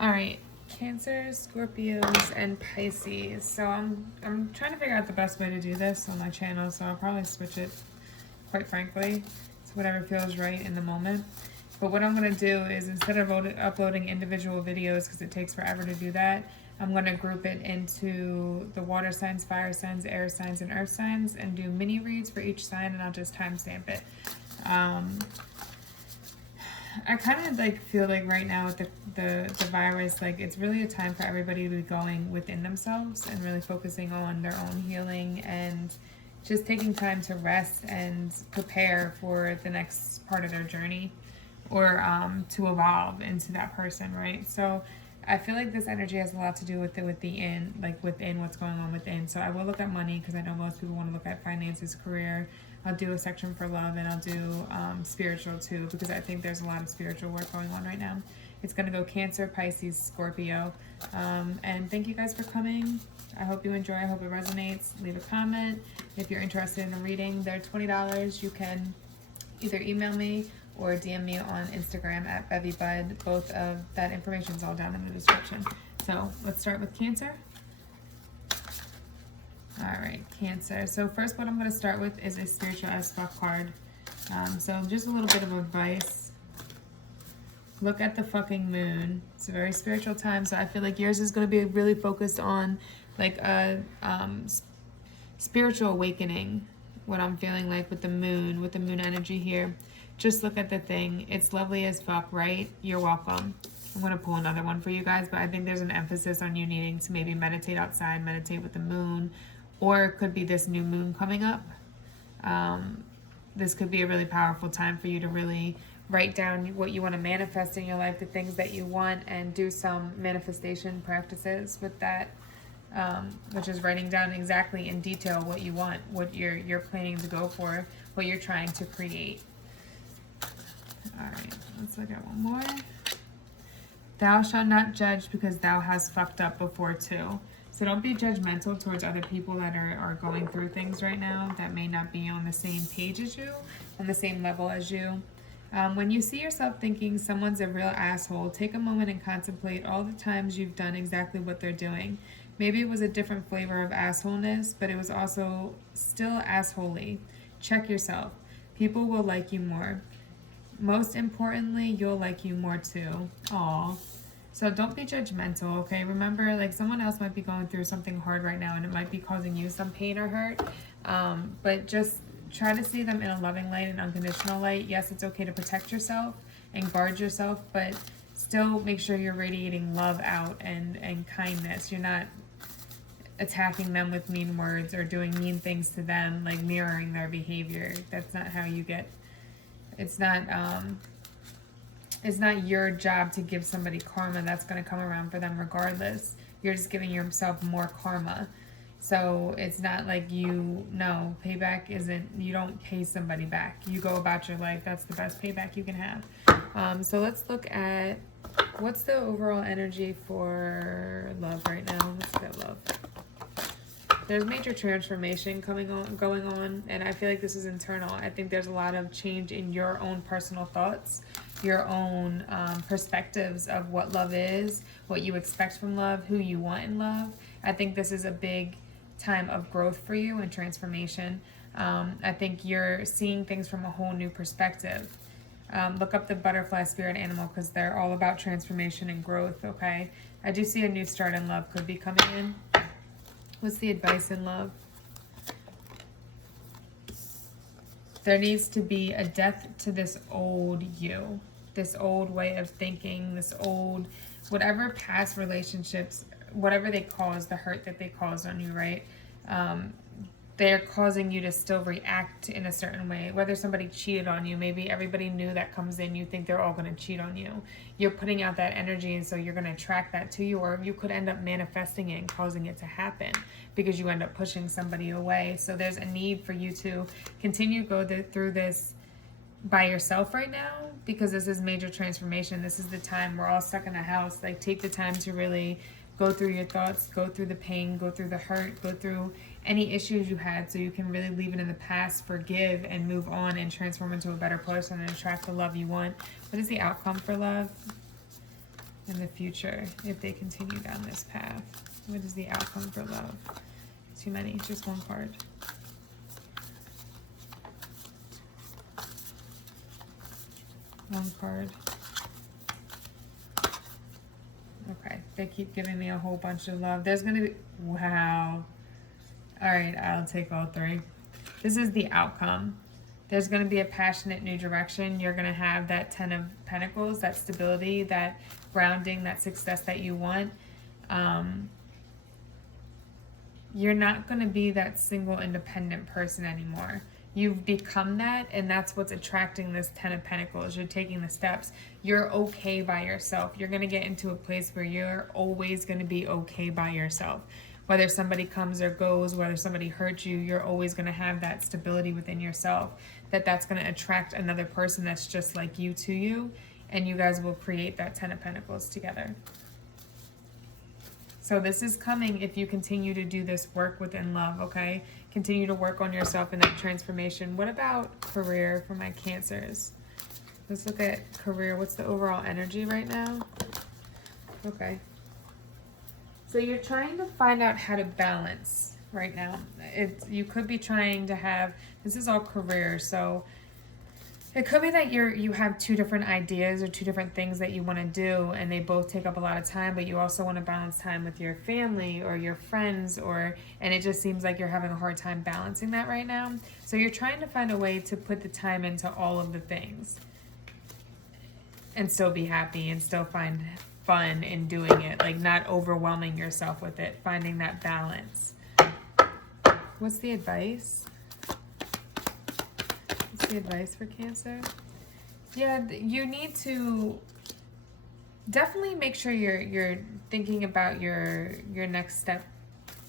All right, Cancer, Scorpios, and Pisces. So I'm trying to figure out the best way to do this on my channel. So I'll probably switch it, quite frankly. It's whatever feels right in the moment. But what I'm gonna do is, instead of uploading individual videos, because it takes forever to do that, I'm gonna group it into the water signs, fire signs, air signs, and earth signs, and do mini reads for each sign, and I'll just timestamp it. I kind of like feel like right now with the virus, like it's really a time for everybody to be going within themselves and really focusing on their own healing and just taking time to rest and prepare for the next part of their journey, or to evolve into that person, right? So I feel like this energy has a lot to do with within what's going on within. So I will look at money, because I know most people want to look at finances, career. I'll do a section for love, and I'll do spiritual too, because I think there's a lot of spiritual work going on right now. It's going to go Cancer, Pisces, Scorpio. And thank you guys for coming. I hope you enjoy. I hope it resonates. Leave a comment. If you're interested in a reading, they're $20. You can either email me or DM me on Instagram at bevybud. Both of that information is all down in the description. So let's start with Cancer. All right, Cancer. So first, what I'm going to start with is a spiritual as fuck card. So just a little bit of advice. Look at the fucking moon. It's a very spiritual time, so I feel like yours is going to be really focused on like a spiritual awakening. What I'm feeling like with the moon energy here. Just look at the thing. It's lovely as fuck, right? You're welcome. I'm going to pull another one for you guys, but I think there's an emphasis on you needing to maybe meditate outside, meditate with the moon, or it could be this new moon coming up. This could be a really powerful time for you to really write down what you want to manifest in your life, the things that you want, and do some manifestation practices with that, which is writing down exactly in detail what you want, what you're planning to go for, what you're trying to create. All right, let's look at one more. Thou shalt not judge, because thou hast fucked up before too. So don't be judgmental towards other people that are going through things right now that may not be on the same page as you, on the same level as you. When you see yourself thinking someone's a real asshole, take a moment and contemplate all the times you've done exactly what they're doing. Maybe it was a different flavor of assholeness, but it was also still assholey. Check yourself. People will like you more. Most importantly, you'll like you more too. Aw. So don't be judgmental, okay? Remember, like, someone else might be going through something hard right now, and it might be causing you some pain or hurt. But just try to see them in a loving light, an unconditional light. Yes, it's okay to protect yourself and guard yourself, but still make sure you're radiating love out and kindness. You're not attacking them with mean words or doing mean things to them, like mirroring their behavior. That's not how you get... It's not your job to give somebody karma that's going to come around for them regardless. You're just giving yourself more karma. So it's not like payback isn't, you don't pay somebody back. You go about your life. That's the best payback you can have. So let's look at, what's the overall energy for love right now? Let's look at love. There's major transformation going on, and I feel like this is internal. I think there's a lot of change in your own personal thoughts, your own perspectives of what love is, what you expect from love, who you want in love. I think this is a big time of growth for you and transformation. I think you're seeing things from a whole new perspective. Look up the butterfly spirit animal, because they're all about transformation and growth, okay? I do see a new start in love could be coming in. What's the advice in love? There needs to be a death to this old you, this old way of thinking, this old, whatever past relationships, whatever they caused, the hurt that they caused on you, right? They're causing you to still react in a certain way. Whether somebody cheated on you, maybe everybody new that comes in, you think they're all going to cheat on you. You're putting out that energy, and so you're going to attract that to you, or you could end up manifesting it and causing it to happen because you end up pushing somebody away. So there's a need for you to continue to go through this by yourself right now, because this is major transformation. This is the time we're all stuck in a house. Like, take the time to really go through your thoughts, go through the pain, go through the hurt, go through any issues you had, so you can really leave it in the past, forgive, and move on and transform into a better person and attract the love you want. What is the outcome for love? in the future if they continue down this path. What is the outcome for love? Too many, just one card. One card. Okay, they keep giving me a whole bunch of love. There's gonna be, wow. All right, I'll take all three. This is the outcome. There's gonna be a passionate new direction. You're gonna have that 10 of Pentacles, that stability, that grounding, that success that you want. You're not gonna be that single independent person anymore. You've become that, and that's what's attracting this 10 of Pentacles. You're taking the steps. You're okay by yourself. You're going to get into a place where you're always going to be okay by yourself. Whether somebody comes or goes, whether somebody hurts you, you're always going to have that stability within yourself. That's going to attract another person that's just like you to you, and you guys will create that 10 of Pentacles together. So this is coming if you continue to do this work within love, okay? Continue to work on yourself in that transformation. What about career for my Cancers? Let's look at career. What's the overall energy right now? Okay. So you're trying to find out how to balance right now. You could be trying to have, this is all career, so it could be that you have two different ideas or two different things that you want to do, and they both take up a lot of time, but you also want to balance time with your family or your friends, and it just seems like you're having a hard time balancing that right now. So you're trying to find a way to put the time into all of the things and still be happy and still find fun in doing it, like not overwhelming yourself with it, finding that balance. What's the advice? The advice for Cancer? Yeah, you need to definitely make sure you're thinking about your next step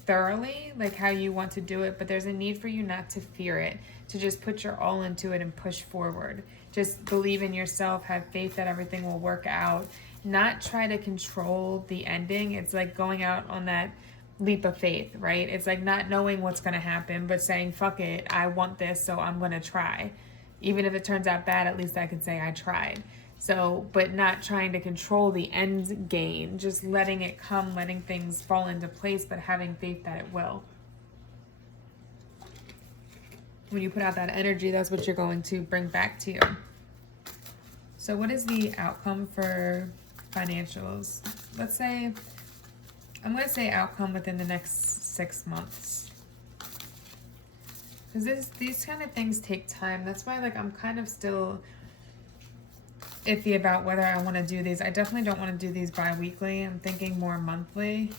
thoroughly, like how you want to do it, but there's a need for you not to fear it, to just put your all into it and push forward. Just believe in yourself, have faith that everything will work out, not try to control the ending. It's like going out on that leap of faith, right? It's like not knowing what's going to happen, but saying, fuck it, I want this, so I'm going to try. Even if it turns out bad, at least I can say I tried. So, but not trying to control the end game, just letting it come, letting things fall into place, but having faith that it will. When you put out that energy, that's what you're going to bring back to you. So what is the outcome for financials? Let's say, I'm going to say outcome within the next 6 months. Because these kind of things take time. That's why, like, I'm kind of still iffy about whether I want to do these. I definitely don't want to do these bi-weekly. I'm thinking more monthly.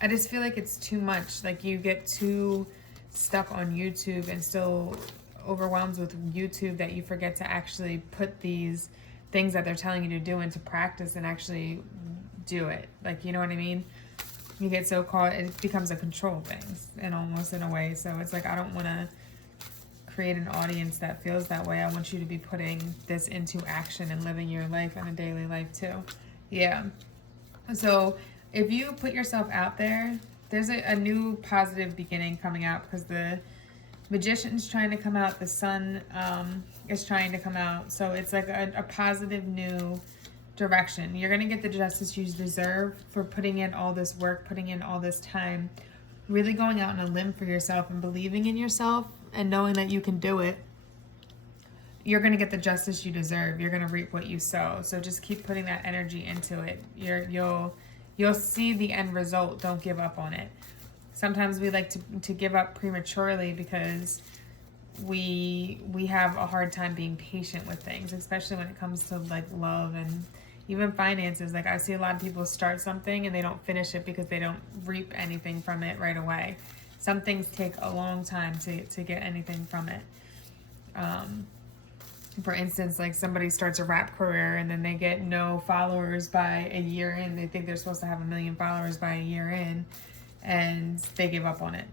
I just feel like it's too much. Like, you get too stuck on YouTube and still overwhelmed with YouTube that you forget to actually put these things that they're telling you to do into practice and actually do it. Like, you know what I mean? You get so caught, it becomes a control thing, and almost in a way. So it's like, I don't want to create an audience that feels that way. I want you to be putting this into action and living your life and a daily life too. Yeah. So if you put yourself out there, there's a new positive beginning coming out, because the Magician's trying to come out, the Sun is trying to come out. So it's like a positive new direction. You're going to get the justice you deserve for putting in all this work, putting in all this time, really going out on a limb for yourself and believing in yourself and knowing that you can do it. You're going to get the justice you deserve. You're going to reap what you sow. So just keep putting that energy into it. You'll see the end result. Don't give up on it. Sometimes we like to give up prematurely because we have a hard time being patient with things, especially when it comes to like love and even finances. Like, I see a lot of people start something and they don't finish it because they don't reap anything from it right away. Some things take a long time to get anything from it. For instance, like somebody starts a rap career and then they get no followers by a year in. They think they're supposed to have 1 million followers by a year in, and they give up on it.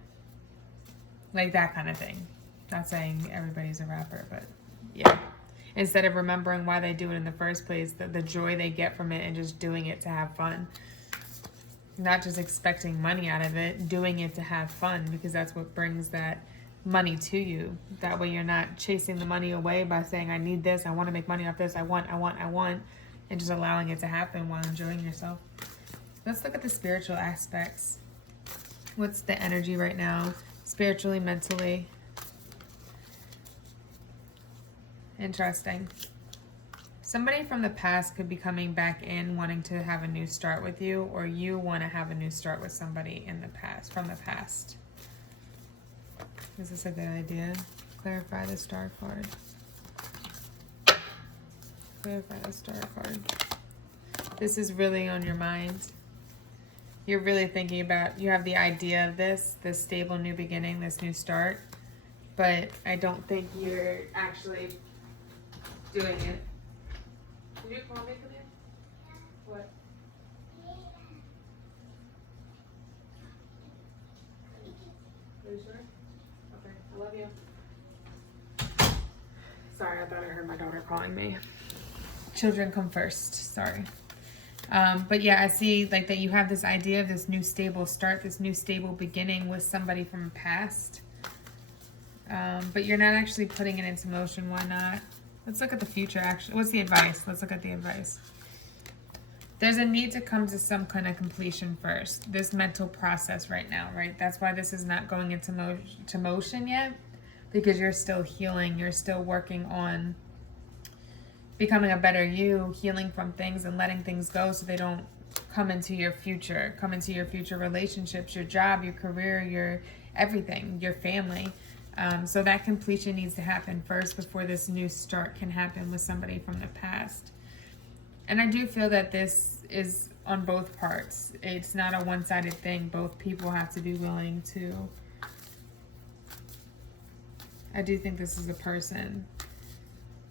Like that kind of thing. Not saying everybody's a rapper, but yeah. Instead of remembering why they do it in the first place, the joy they get from it and just doing it to have fun. Not just expecting money out of it, doing it to have fun, because that's what brings that money to you. That way you're not chasing the money away by saying, I need this, I want to make money off this, I want. and just allowing it to happen while enjoying yourself. Let's look at the spiritual aspects. What's the energy right now, spiritually, mentally? Interesting. Somebody from the past could be coming back in wanting to have a new start with you, or you want to have a new start with somebody in the past, from the past. Is this a good idea? Clarify the star card. Clarify the star card. This is really on your mind. You're really thinking about, you have the idea of this stable new beginning, this new start, but I don't think you're actually doing it. Did you call me, Khalil? What? Are you sure? Okay, I love you. Sorry, I thought I heard my daughter calling me. Children come first, sorry. But yeah, I see like that you have this idea of this new stable start, this new stable beginning with somebody from the past. But you're not actually putting it into motion. Why not? Let's look at the future, actually. What's the advice? Let's look at the advice. There's a need to come to some kind of completion first. This mental process right now, right? That's why this is not going into motion yet, because you're still healing. You're still working on becoming a better you, healing from things and letting things go so they don't come into your future relationships, your job, your career, your everything, your family. So that completion needs to happen first before this new start can happen with somebody from the past. And I do feel that this is on both parts. It's not a one-sided thing. Both people have to be willing to. I do think this is a person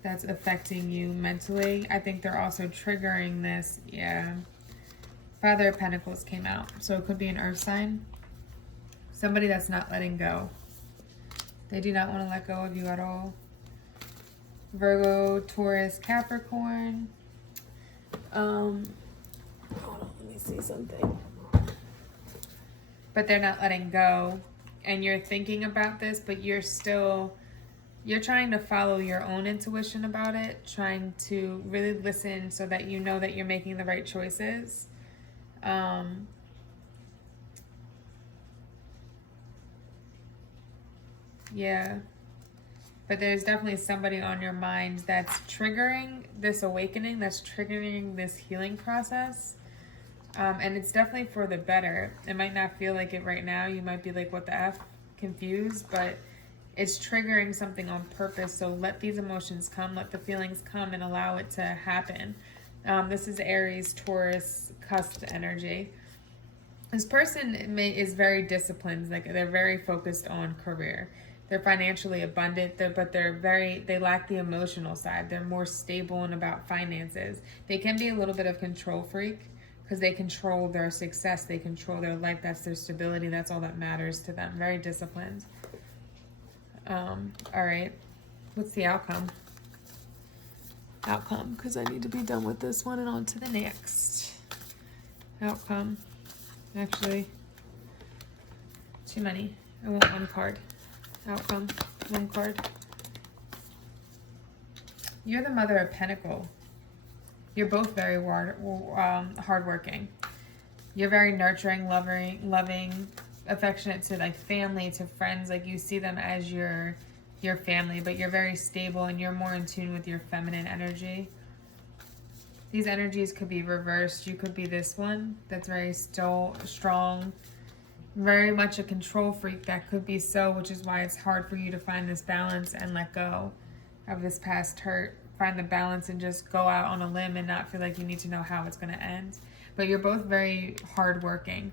that's affecting you mentally. I think they're also triggering this. Yeah. Father of Pentacles came out. So it could be an earth sign. Somebody that's not letting go. They do not want to let go of you at all. Virgo, Taurus, Capricorn. Hold on, let me see something. But they're not letting go. And you're thinking about this, but you're trying to follow your own intuition about it, trying to really listen so that you know that you're making the right choices. Yeah. But there's definitely somebody on your mind that's triggering this awakening, that's triggering this healing process. And it's definitely for the better. It might not feel like it right now. You might be like, what the F? Confused, but it's triggering something on purpose. So let these emotions come, let the feelings come and allow it to happen. This is Aries, Taurus, cusp energy. This person is very disciplined. Like they're very focused on career. They're financially abundant, but they lack the emotional side. They're more stable and about finances. They can be a little bit of control freak because they control their success. They control their life. That's their stability. That's all that matters to them. Very disciplined. All right. What's the outcome? Outcome, because I need to be done with this one and on to the next. Outcome. Actually, too many. I want one card. Outcome, one card. You're the Mother of Pentacles. You're both very hardworking. You're very nurturing, loving, affectionate to like family, to friends. Like you see them as your family, but you're very stable and you're more in tune with your feminine energy. These energies could be reversed. You could be this one that's very strong, very much a control freak. That could be so, which is why it's hard for you to find this balance and let go of this past hurt. Find the balance and just go out on a limb and not feel like you need to know how it's going to end. But you're both very hardworking.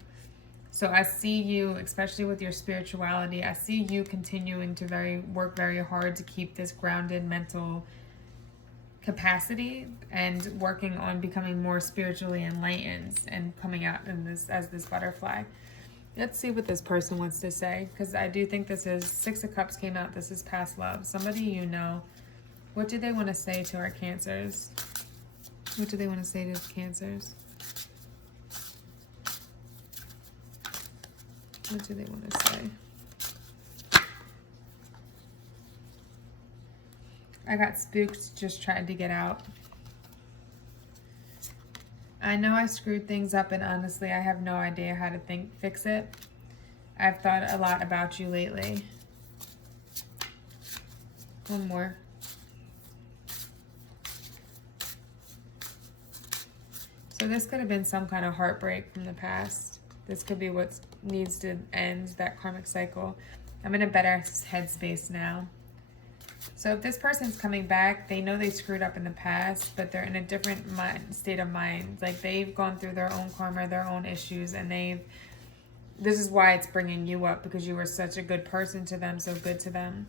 So I see you, especially with your spirituality, I see you continuing to work very hard to keep this grounded mental capacity and working on becoming more spiritually enlightened and coming out in this as this butterfly. Let's see what this person wants to say, because I do think this is Six of Cups came out. This is past love. Somebody you know. What do they want to say to our Cancers? What do they want to say to the Cancers? What do they want to say? I got spooked, just tried to get out. I know I screwed things up, and honestly, I have no idea how to fix it. I've thought a lot about you lately. One more. So this could have been some kind of heartbreak from the past. This could be what needs to end that karmic cycle. I'm in a better headspace now. So if this person's coming back, they know they screwed up in the past, but they're in a different state of mind. Like they've gone through their own karma, their own issues, and this is why it's bringing you up, because you were such a good person to them, so good to them.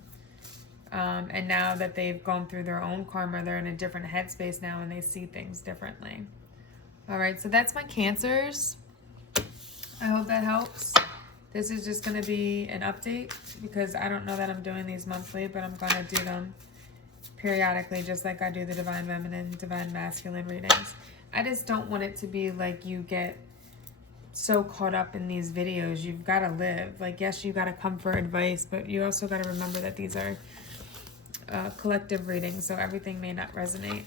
And now that they've gone through their own karma, they're in a different headspace now, and they see things differently. All right, so that's my Cancers. I hope that helps. This is just going to be an update, because I don't know that I'm doing these monthly, but I'm going to do them periodically, just like I do the Divine Feminine, Divine Masculine readings. I just don't want it to be like you get so caught up in these videos. You've got to live. Like, yes, you got to come for advice, but you also got to remember that these are collective readings, so everything may not resonate.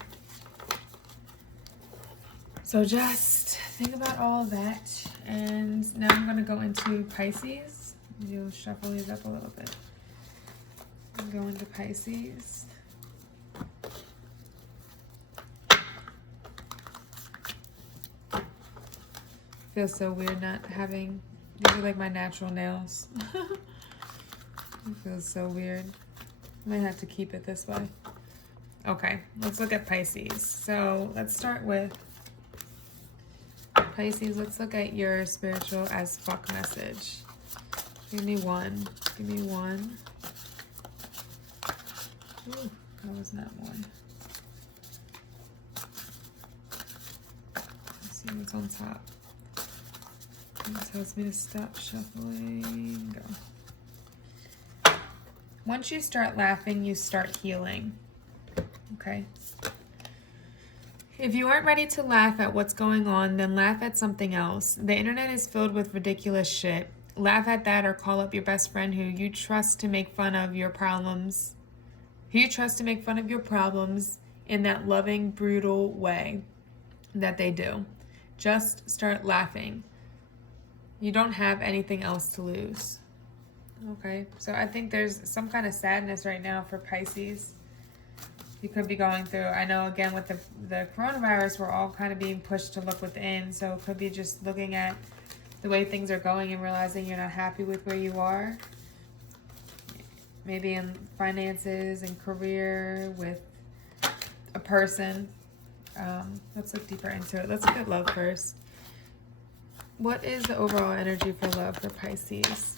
So just think about all of that. And now I'm going to go into Pisces. You'll shuffle these up a little bit. Go into Pisces. Feels so weird not having, these are like my natural nails. It feels so weird. I might have to keep it this way. Okay, let's look at Pisces. So let's start with Pisces. Let's look at your spiritual as fuck message. Give me one. Give me one. Ooh, that was not one. Let's see what's on top. It tells me to stop shuffling. Go. Once you start laughing, you start healing. Okay? If you aren't ready to laugh at what's going on, then laugh at something else. The internet is filled with ridiculous shit. Laugh at that, or call up your best friend who you trust to make fun of your problems. Who you trust to make fun of your problems in that loving, brutal way that they do. Just start laughing. You don't have anything else to lose. Okay, so I think there's some kind of sadness right now for Pisces. You could be going through, I know again with the coronavirus, we're all kind of being pushed to look within. So it could be just looking at the way things are going and realizing you're not happy with where you are. Maybe in finances and career, with a person. Let's look deeper into it. Let's look at love first. What is the overall energy for love for Pisces?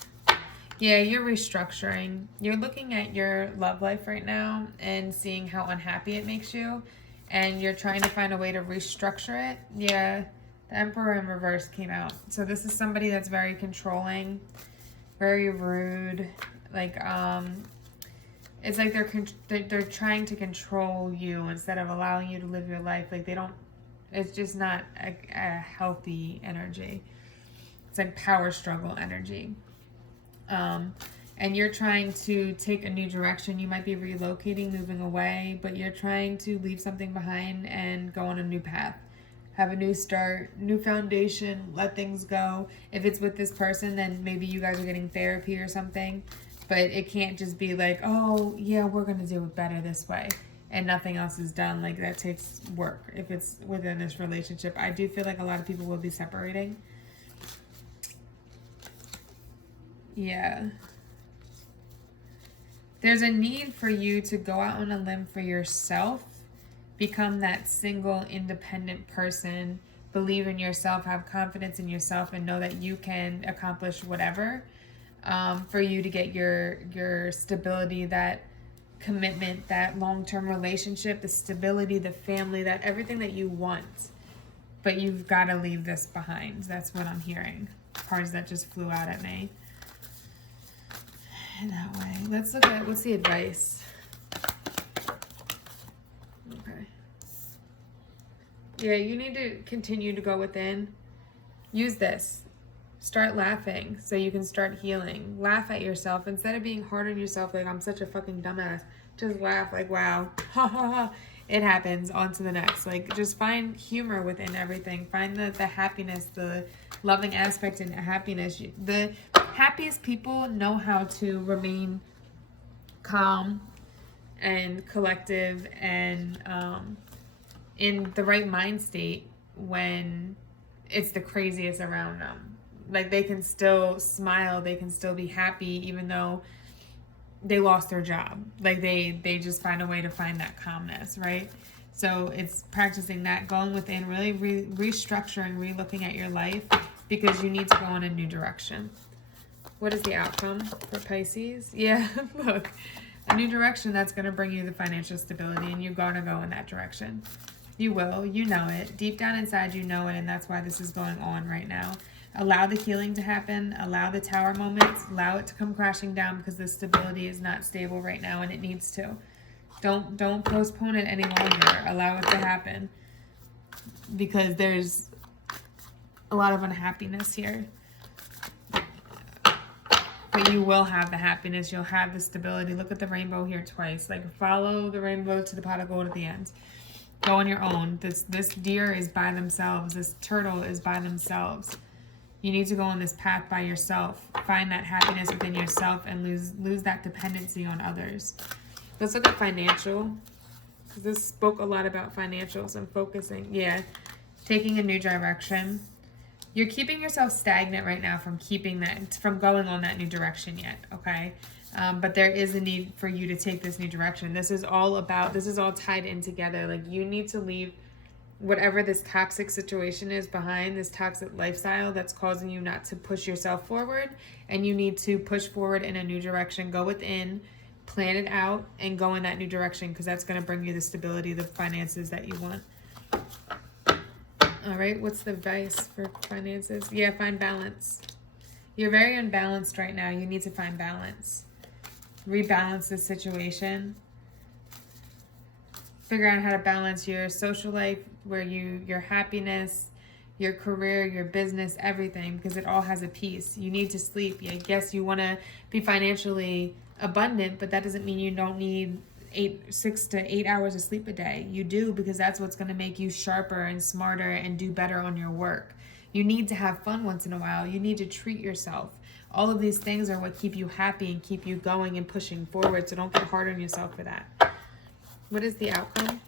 Yeah, you're restructuring. You're looking at your love life right now and seeing how unhappy it makes you. And you're trying to find a way to restructure it. Yeah, the Emperor in reverse came out. So this is somebody that's very controlling, very rude. Like, it's like they're trying to control you instead of allowing you to live your life. Like they don't, it's just not a healthy energy. It's like power struggle energy. And you're trying to take a new direction. You might be relocating, moving away, but you're trying to leave something behind and go on a new path. Have a new start, new foundation, let things go. If it's with this person, then maybe you guys are getting therapy or something. But it can't just be like, oh, yeah, we're going to do it better this way. And nothing else is done. Like, that takes work if it's within this relationship. I do feel like a lot of people will be separating. Yeah. There's a need for you to go out on a limb for yourself. Become that single, independent person. Believe in yourself. Have confidence in yourself. And know that you can accomplish whatever. For you to get your stability, that commitment, that long-term relationship, the stability, the family, that everything that you want. But you've got to leave this behind. That's what I'm hearing. Cards that just flew out at me. In that way. Let's look at, what's the advice? Okay. Yeah, you need to continue to go within. Use this. Start laughing so you can start healing. Laugh at yourself. Instead of being hard on yourself like I'm such a fucking dumbass, just laugh like, wow. Ha ha ha. it happens, on to the next. Like, just find humor within everything. Find the happiness, the loving aspect in happiness. The happiest people know how to remain calm and collective and in the right mind state when it's the craziest around them. Like, they can still smile, they can still be happy even though they lost their job. Like, they just find a way to find that calmness, right? So it's practicing that, going within, really restructuring, re-looking at your life, because you need to go in a new direction. What is the outcome for Pisces? Yeah, look, a new direction that's going to bring you the financial stability, and you're going to go in that direction. You will. You know it. Deep down inside, you know it, and that's why this is going on right now. Allow the healing to happen. Allow the tower moments. Allow it to come crashing down, because the stability is not stable right now, and it needs to. Don't postpone it any longer. Allow it to happen, because there's a lot of unhappiness here. But you will have the happiness. You'll have the stability. Look at the rainbow here twice. Like, follow the rainbow to the pot of gold at the end. Go on your own. This deer is by themselves. This turtle is by themselves. You need to go on this path by yourself. Find that happiness within yourself and lose that dependency on others. Let's look at financial, because this spoke a lot about financials and focusing. Yeah, taking a new direction. You're keeping yourself stagnant right now from going on that new direction yet, okay? But there is a need for you to take this new direction. This is all tied in together. Like, you need to leave whatever this toxic situation is behind, this toxic lifestyle that's causing you not to push yourself forward, and you need to push forward in a new direction. Go within, plan it out, and go in that new direction, because that's going to bring you the stability, the finances that you want. All right, what's the advice for finances? Yeah, find balance. You're very unbalanced right now. You need to find balance. Rebalance the situation. Figure out how to balance your social life, where your happiness, your career, your business, everything, because it all has a piece. You need to sleep. I guess you want to be financially abundant, but that doesn't mean you don't need 6 to 8 hours of sleep a day. You do, because that's what's going to make you sharper and smarter and do better on your work. You need to have fun once in a while. You need to treat yourself. All of these things are what keep you happy and keep you going and pushing forward, so don't get hard on yourself for that. What is the outcome?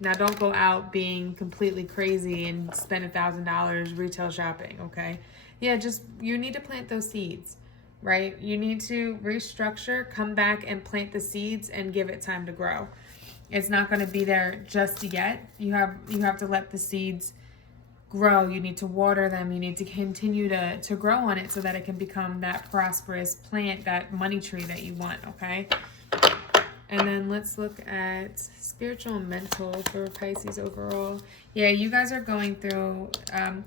Now, don't go out being completely crazy and spend $1,000 retail shopping, okay? Yeah, you need to plant those seeds, right? You need to restructure, come back and plant the seeds and give it time to grow. It's not going to be there just yet. You have to let the seeds grow. You need to water them. You need to continue to grow on it so that it can become that prosperous plant, that money tree that you want, okay? And then let's look at spiritual and mental for Pisces overall. Yeah, you guys are going through,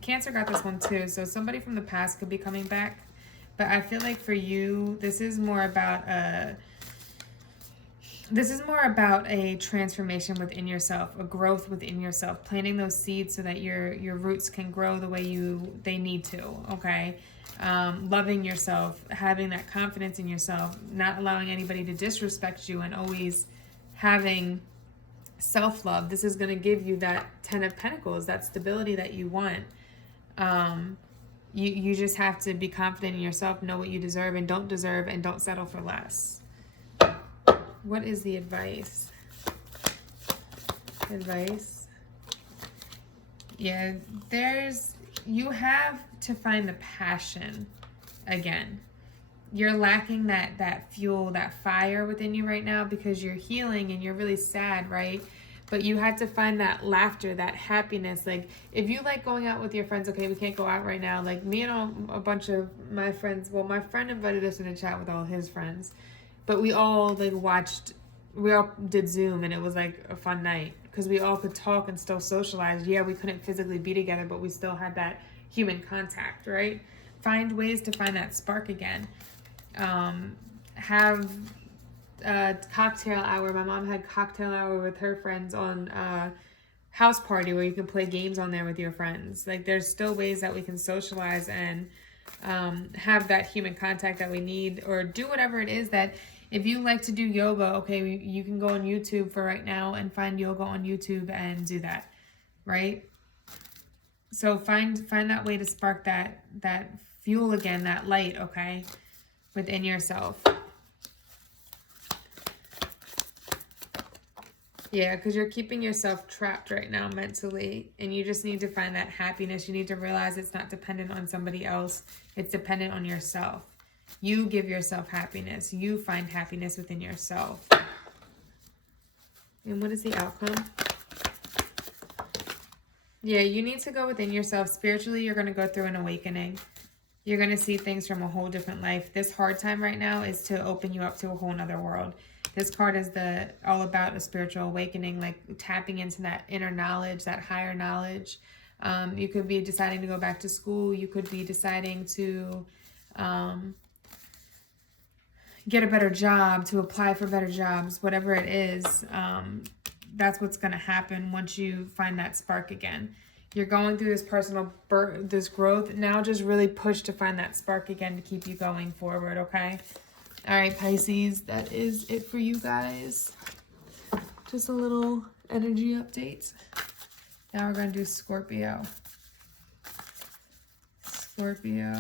Cancer got this one too, so somebody from the past could be coming back. But I feel like for you, this is more about a transformation within yourself, a growth within yourself, planting those seeds so that your roots can grow the way they need to, okay? Loving yourself, having that confidence in yourself, not allowing anybody to disrespect you, and always having self-love. This is going to give you that 10 of Pentacles, that stability that you want. You just have to be confident in yourself, know what you deserve and don't settle for less. What is the advice? Advice? Yeah, you have to find the passion again. You're lacking that fuel, that fire within you right now, because you're healing and you're really sad, right? But you had to find that laughter, that happiness. Like, if you like going out with your friends, okay, we can't go out right now. Like, me and a bunch of my friends, well, my friend invited us in a chat with all his friends. But we all did Zoom, and it was like a fun night because we all could talk and still socialize. Yeah, we couldn't physically be together, but we still had that human contact, right? Find ways to find that spark again. Have cocktail hour. My mom had cocktail hour with her friends on house party where you can play games on there with your friends. Like, there's still ways that we can socialize and have that human contact that we need, or do whatever it is that If you like to do yoga, okay, you can go on YouTube for right now and find yoga on YouTube and do that, right? So find that way to spark that fuel again, that light, okay, within yourself. Yeah, because you're keeping yourself trapped right now mentally, and you just need to find that happiness. You need to realize it's not dependent on somebody else. It's dependent on yourself. You give yourself happiness. You find happiness within yourself. And what is the outcome? Yeah, you need to go within yourself. Spiritually, you're going to go through an awakening. You're going to see things from a whole different life. This hard time right now is to open you up to a whole nother world. This card is all about a spiritual awakening, like tapping into that inner knowledge, that higher knowledge. You could be deciding to go back to school. You could be deciding to get a better job, to apply for better jobs, whatever it is. That's what's going to happen once you find that spark again. You're going through this personal this growth. Now just really push to find that spark again to keep you going forward, okay? All right, Pisces, that is it for you guys. Just a little energy update. Now we're going to do Scorpio. Scorpio.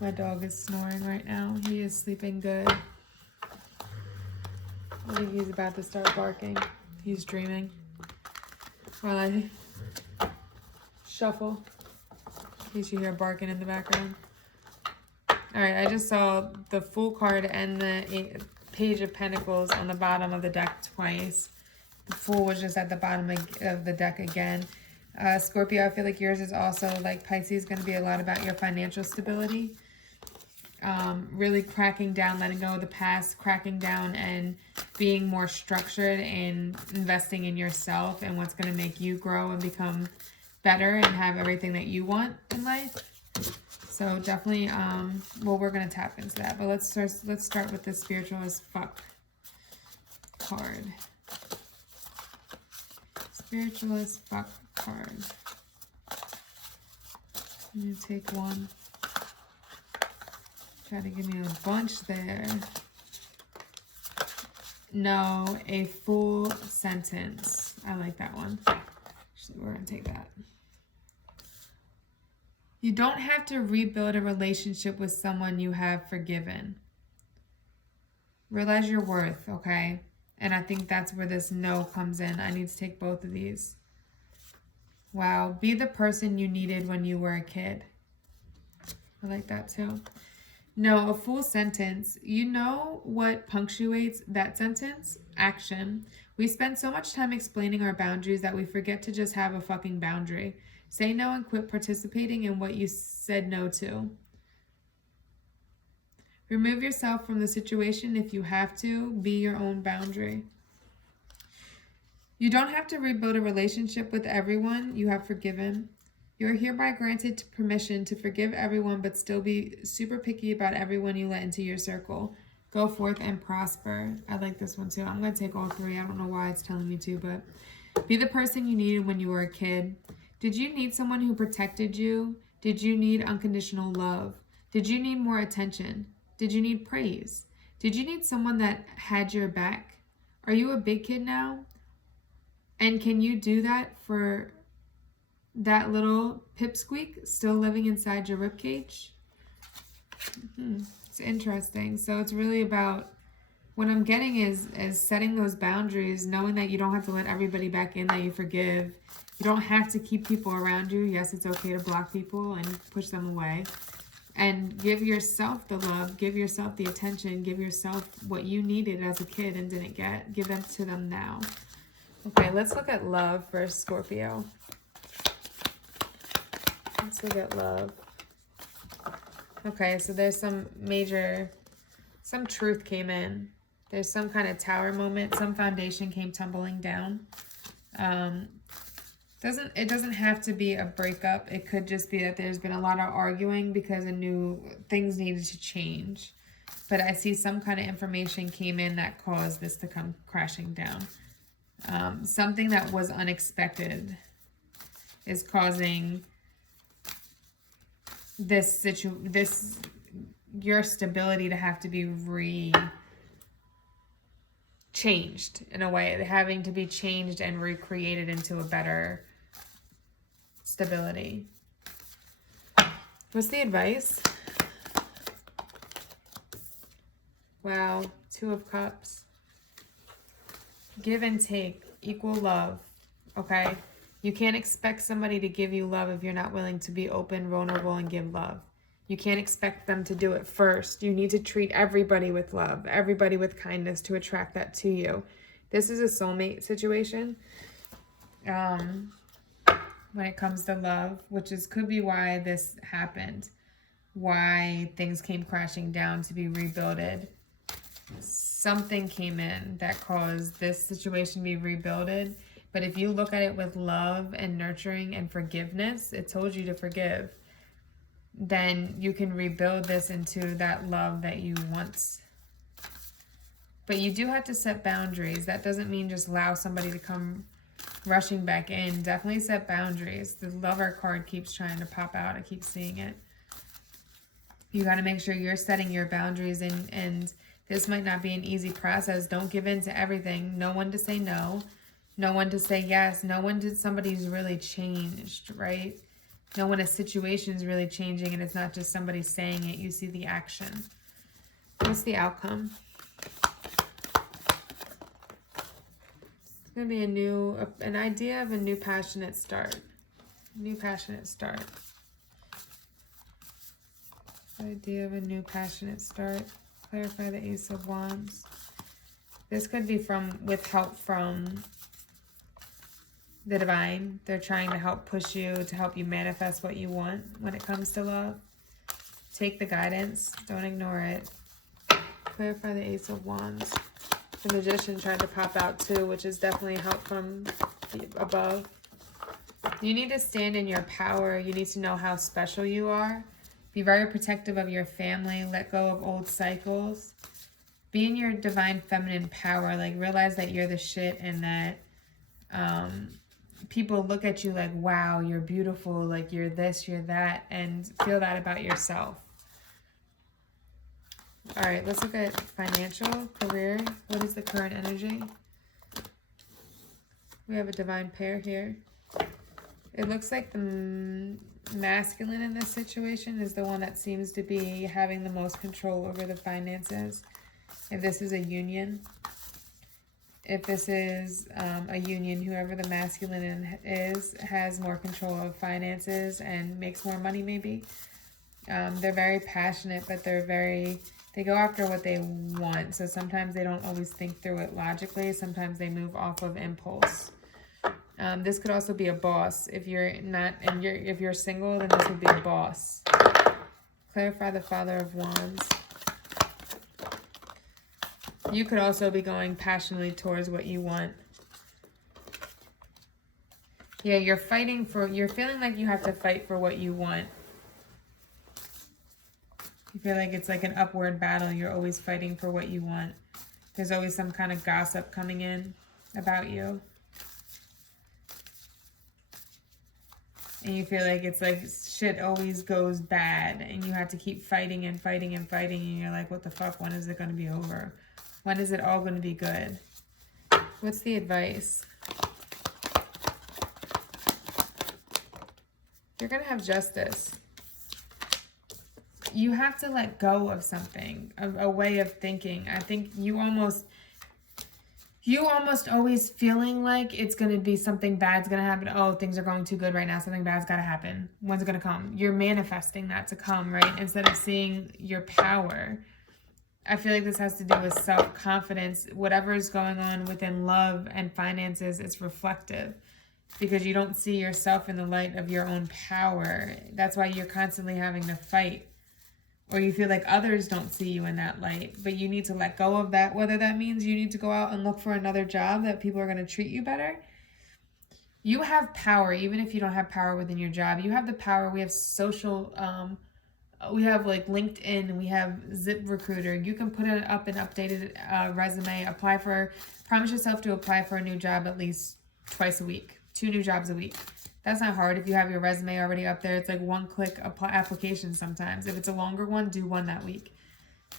My dog is snoring right now. He is sleeping good. I think he's about to start barking. He's dreaming. While I shuffle, in case you hear barking in the background. All right, I just saw the Fool card and the Page of Pentacles on the bottom of the deck twice. The Fool was just at the bottom of the deck again. Scorpio, I feel like yours is also, like Pisces, going to be a lot about your financial stability. Really cracking down, letting go of the past, cracking down and being more structured and investing in yourself and what's going to make you grow and become better and have everything that you want in life. So definitely, well, we're going to tap into that. But let's start with the spiritual as fuck card. Spiritual as fuck card. I'm going to take one. Try to give me a bunch there. No, a full sentence. I like that one. Actually, we're going to take that. You don't have to rebuild a relationship with someone you have forgiven. Realize your worth, okay? And I think that's where this no comes in. I need to take both of these. Wow. Be the person you needed when you were a kid. I like that too. No, a full sentence. You know what punctuates that sentence? Action. We spend so much time explaining our boundaries that we forget to just have a fucking boundary. Say no and quit participating in what you said no to. Remove yourself from the situation if you have to. Be your own boundary. You don't have to rebuild a relationship with everyone you have forgiven. You are hereby granted permission to forgive everyone, but still be super picky about everyone you let into your circle. Go forth and prosper. I like this one too. I'm going to take all three. I don't know why it's telling me to, but be the person you needed when you were a kid. Did you need someone who protected you? Did you need unconditional love? Did you need more attention? Did you need praise? Did you need someone that had your back? Are you a big kid now? And can you do that for that little pipsqueak still living inside your ribcage? It's interesting. So it's really about, what I'm getting is setting those boundaries, knowing that you don't have to let everybody back in that you forgive. You don't have to keep people around you. Yes, it's okay to block people and push them away. And give yourself the love, give yourself the attention, give yourself what you needed as a kid and didn't get. Give them to them now. Okay, let's look at love for Scorpio. Let's look at love. Okay, so there's some truth came in. There's some kind of tower moment. Some foundation came tumbling down. It doesn't have to be a breakup. It could just be that there's been a lot of arguing because things needed to change. But I see some kind of information came in that caused this to come crashing down. Something that was unexpected is causing this your stability to have to be changed in a way, having to be changed and recreated into a better stability. What's the advice? Wow, 2 of Cups. Give and take, equal love, okay? You can't expect somebody to give you love if you're not willing to be open, vulnerable, and give love. You can't expect them to do it first. You need to treat everybody with love, everybody with kindness to attract that to you. This is a soulmate situation when it comes to love, which could be why this happened, why things came crashing down to be rebuilded. Something came in that caused this situation to be rebuilded. But if you look at it with love and nurturing and forgiveness, it told you to forgive, then you can rebuild this into that love that you once. But you do have to set boundaries. That doesn't mean just allow somebody to come rushing back in. Definitely set boundaries. The Lover card keeps trying to pop out. I keep seeing it. You got to make sure you're setting your boundaries, and this might not be an easy process. Don't give in to everything. Know when to say no. Know when to say yes. Know when somebody's really changed, right? Know when a situation's really changing and it's not just somebody saying it. You see the action. What's the outcome? It's going to be an idea of a new passionate start. New passionate start. Idea of a new passionate start. Clarify the Ace of Wands. This could be with help from the divine. They're trying to help push you, to help you manifest what you want when it comes to love. Take the guidance. Don't ignore it. Clarify the Ace of Wands. The Magician tried to pop out too, which is definitely help from above. You need to stand in your power. You need to know how special you are. Be very protective of your family. Let go of old cycles. Be in your divine feminine power. Like, realize that you're the shit, and that people look at you like, wow, you're beautiful. Like, you're this, you're that. And feel that about yourself. All right, let's look at financial, career. What is the current energy? We have a divine pair here. It looks like the masculine in this situation is the one that seems to be having the most control over the finances. If this is a union, whoever the masculine is has more control of finances and makes more money maybe. They're very passionate, but they go after what they want. So sometimes they don't always think through it logically. Sometimes they move off of impulse. This could also be a boss. If you're single, then this would be a boss. Clarify the Father of Wands. You could also be going passionately towards what you want. Yeah, you're feeling like you have to fight for what you want. You feel like it's like an upward battle. You're always fighting for what you want. There's always some kind of gossip coming in about you. And you feel like it's like shit always goes bad. And you have to keep fighting and fighting and fighting. And you're like, what the fuck? When is it going to be over? When is it all going to be good? What's the advice? You're going to have justice. You have to let go of something, a way of thinking. I think you almost always feeling like it's going to be something bad's going to happen. Oh, things are going too good right now. Something bad's got to happen. When's it going to come? You're manifesting that to come, right? Instead of seeing your power. I feel like this has to do with self-confidence. Whatever is going on within love and finances, it's reflective. Because you don't see yourself in the light of your own power. That's why you're constantly having to fight. Or you feel like others don't see you in that light. But you need to let go of that. Whether that means you need to go out and look for another job that people are going to treat you better. You have power, even if you don't have power within your job. You have the power. We have social, we have like LinkedIn. We have ZipRecruiter. You can put it up an updated resume. Promise yourself to apply for a new job at least twice a week. 2 new jobs a week. That's not hard if you have your resume already up there. It's like one click application sometimes. If it's a longer one, do one that week.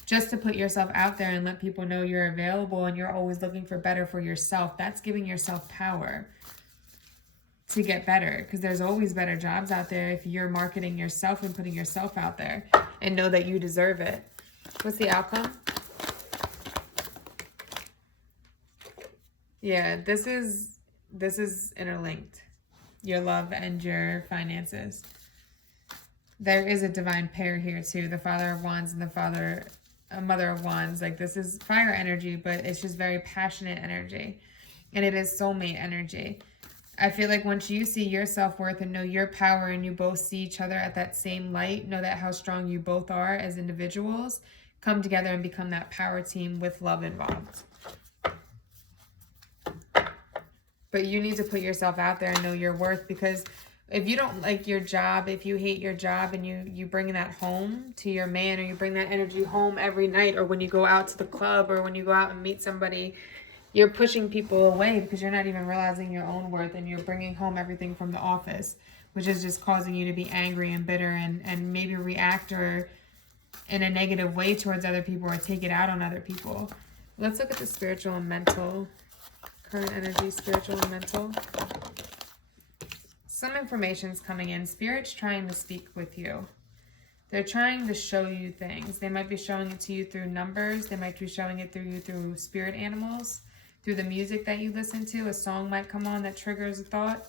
Just to put yourself out there and let people know you're available and you're always looking for better for yourself. That's giving yourself power to get better, because there's always better jobs out there if you're marketing yourself and putting yourself out there and know that you deserve it. What's the outcome? Yeah, this is interlinked. Your love and your finances. There is a divine pair here too. The Father of Wands and the Mother of Wands. Like, this is fire energy, but it's just very passionate energy. And it is soulmate energy. I feel like once you see your self-worth and know your power, and you both see each other at that same light, know that how strong you both are as individuals, come together and become that power team with love involved. But you need to put yourself out there and know your worth, because if you don't like your job, if you hate your job and you bring that home to your man, or you bring that energy home every night, or when you go out to the club, or when you go out and meet somebody, you're pushing people away because you're not even realizing your own worth, and you're bringing home everything from the office, which is just causing you to be angry and bitter and maybe react or in a negative way towards other people, or take it out on other people. Let's look at the spiritual and mental. Current energy, spiritual and mental. Some information's coming in. Spirit's trying to speak with you. They're trying to show you things. They might be showing it to you through numbers. They might be showing it through spirit animals, through the music that you listen to. A song might come on that triggers a thought.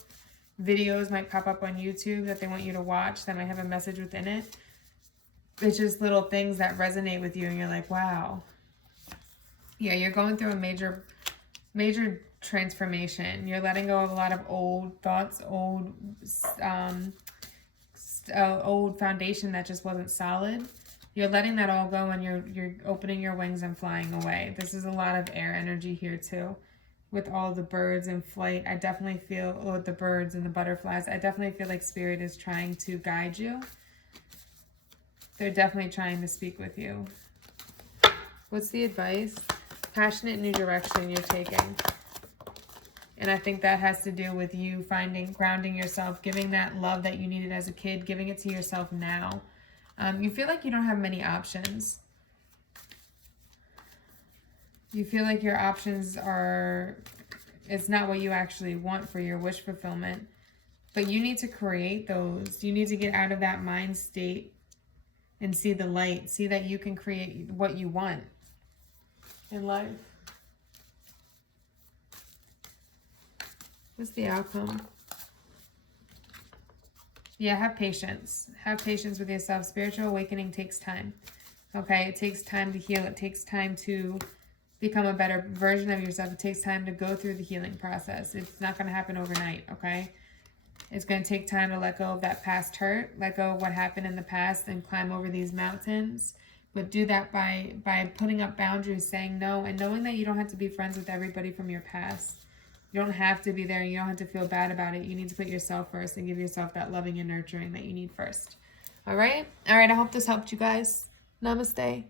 Videos might pop up on YouTube that they want you to watch that might have a message within it. It's just little things that resonate with you, and you're like, wow. Yeah, you're going through a major transformation. You're letting go of a lot of old thoughts, old foundation that just wasn't solid. You're letting that all go, and you're opening your wings and flying away. This is a lot of air energy here too, with all the birds in flight. I definitely feel, with the birds and the butterflies, I definitely feel like Spirit is trying to guide you. They're definitely trying to speak with you. What's the advice? Passionate new direction you're taking. And I think that has to do with you grounding yourself, giving that love that you needed as a kid, giving it to yourself now. You feel like you don't have many options. You feel like your options it's not what you actually want for your wish fulfillment. But you need to create those. You need to get out of that mind state and see the light. See that you can create what you want in life. What's the outcome? Yeah, have patience. Have patience with yourself. Spiritual awakening takes time. Okay, it takes time to heal. It takes time to become a better version of yourself. It takes time to go through the healing process. It's not going to happen overnight, okay? It's going to take time to let go of that past hurt, let go of what happened in the past, and climb over these mountains. But do that by putting up boundaries, saying no, and knowing that you don't have to be friends with everybody from your past. You don't have to be there. You don't have to feel bad about it. You need to put yourself first and give yourself that loving and nurturing that you need first. All right? All right, I hope this helped you guys. Namaste.